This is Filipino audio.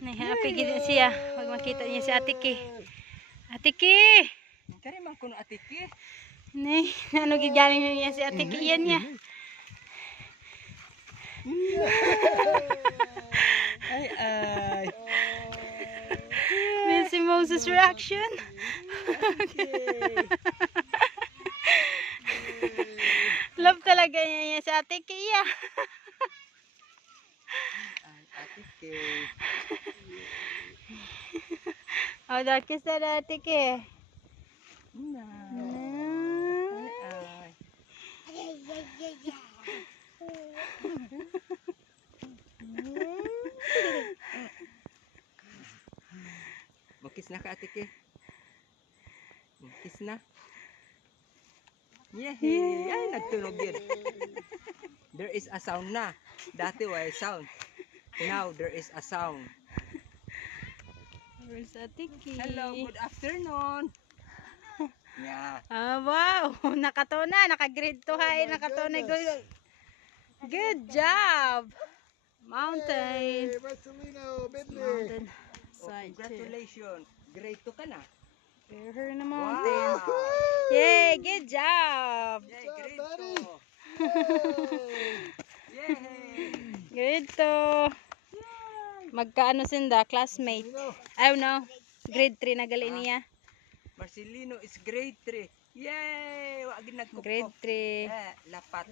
Happy gid siya. Pag makita niya si Ate Ki. Ate Ki! Kari man kuno Ate Ki. Nay, ano gid galing niya si Ate Ki yan niya. Ay. Miss Moses reaction. Love talaga niya si Ate Ki ya. Ate Ki. Oh, kiss na Ate Ki. Kiss na ka Ate Ki. Kiss na. Yehey! Ay, nagtunog yun. There is a sound na. Dati wala sound. Now there is a sound. Where's Ate Ki? Hello, good afternoon. Yeah. Wow! Nakatona. Naka-grade 2 high. Nakatona. Good job! Mountain. Mountain. Side Congratulations. Grade 2 ka na. Her na mountain. Yay! Good job! Yay, grade 2. Yay! Grade 2. Magkaano sinda? Classmate. I don't know. Grade 3 na gali niya. Marcelino is grade 3. Yay! Wag nagkupkop. Grade 3. Lapat.